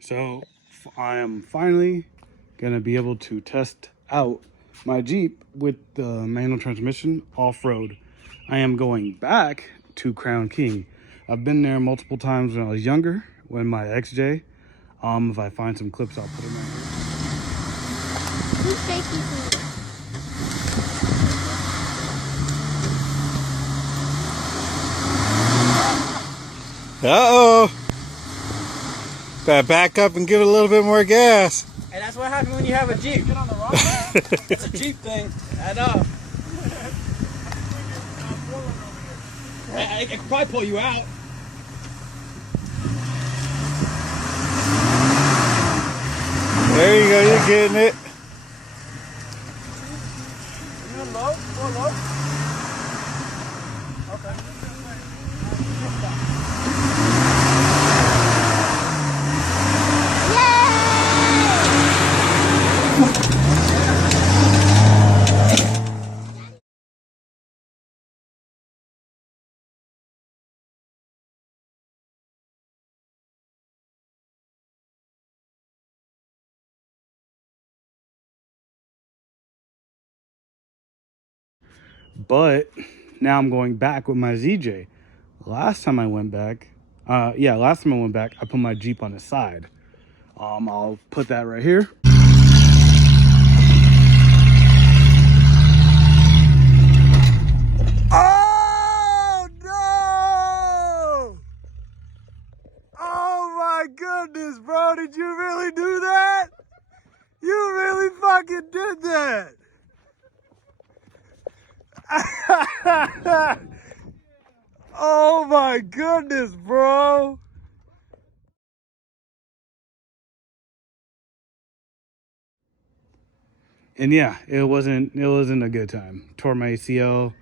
So I am finally gonna be able to test out my Jeep with the manual transmission off-road. I am going back to Crown King. I've been there multiple times when I was younger, when my XJ. If I find some clips, I'll put them in here. Who's shaky food? Uh-oh. Gotta back up and give it a little bit more gas. And that's what happens when you have a Jeep. Get on the rock. It's a Jeep thing. I know. I could probably pull you out. There you go, you're getting it. You low? More low? Okay. But now I'm going back with my ZJ. Last time I went back, I put my Jeep on the side. I'll put that right here. Oh, no! Oh, my goodness, bro. Did you really do that? You really fucking did that. Oh, my goodness, bro. And yeah, it wasn't a good time. Tore my ACL.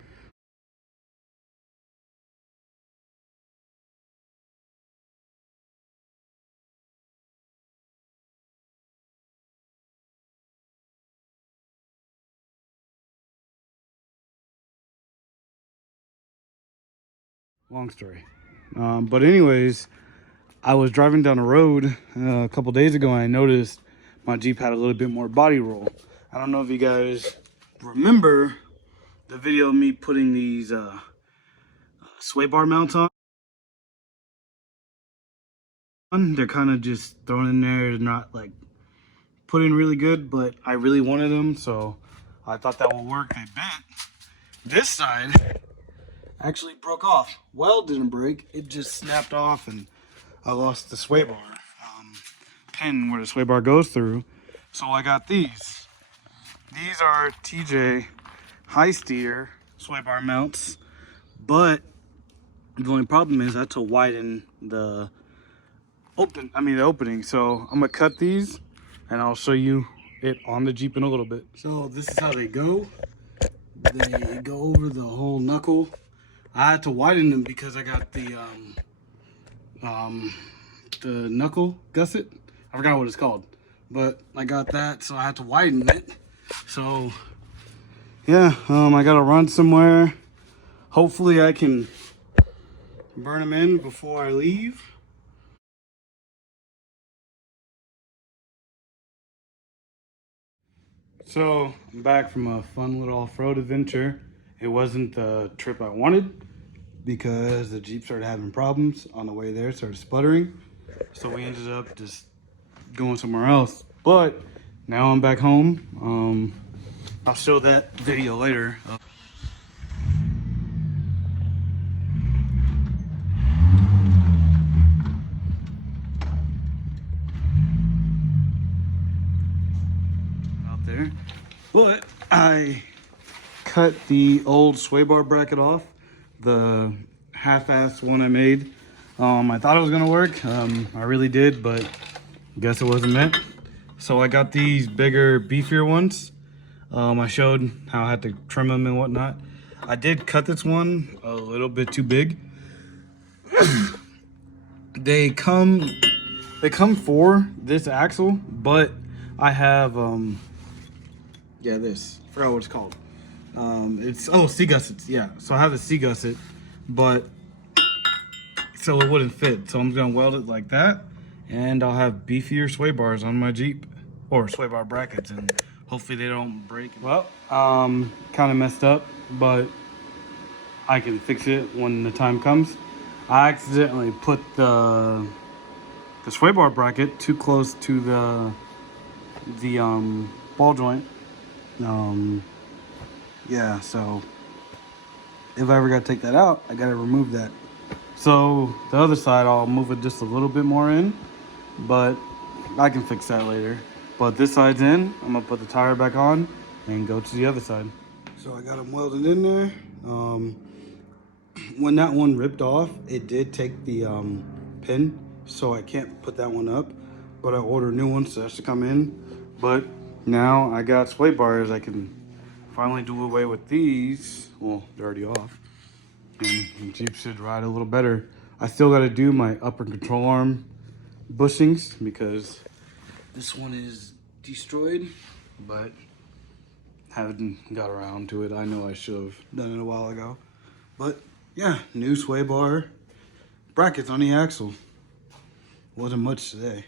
Long story. But anyways, I was driving down the road a couple days ago and I noticed my Jeep had a little bit more body roll. I don't know if you guys remember the video of me putting these sway bar mounts on. They're kind of just thrown in there, not like put in really good, but I really wanted them, so I thought that would work. They bent. This side actually broke off. Well, didn't break. It just snapped off and I lost the sway bar pin where the sway bar goes through. So I got these. These are TJ high steer sway bar mounts, but the only problem is I had to widen the opening. So I'm gonna cut these and I'll show you it on the Jeep in a little bit. So this is how they go. They go over the whole knuckle. I had to widen them because I got the knuckle gusset. I forgot what it's called, but I got that, so I had to widen it. So yeah, I gotta run somewhere. Hopefully I can burn them in before I leave. So I'm back from a fun little off-road adventure. It wasn't the trip I wanted because the Jeep started having problems on the way there, started sputtering. So we ended up just going somewhere else. But now I'm back home. I'll show that video later. Out there. But I cut the old sway bar bracket off, the half-assed one I made. I thought it was gonna work. I really did, but I guess it wasn't meant. So I got these bigger, beefier ones. I showed how I had to trim them and whatnot. I did cut this one a little bit too big. They come for this axle, but I have this. I forgot what it's called. It's C gussets. Yeah, so I have a C gusset, but so it wouldn't fit. So I'm gonna weld it like that, and I'll have beefier sway bars on my Jeep, or sway bar brackets, and hopefully they don't break. Well, kind of messed up, but I can fix it when the time comes. I accidentally put the sway bar bracket too close to the ball joint. Yeah, so if I ever got to take that out, I got to remove that. So the other side, I'll move it just a little bit more in, but I can fix that later. But this side's in, I'm gonna put the tire back on and go to the other side. So I got them welded in there. When that one ripped off, it did take the pin, so I can't put that one up, but I ordered new ones, so that should come in. But now I got sway bars, I can finally do away with these. Well, they're already off, and the Jeep should ride a little better. I still got to do my upper control arm bushings because this one is destroyed, but haven't got around to it. I know I should have done it a while ago, but yeah, new sway bar brackets on the axle. Wasn't much today.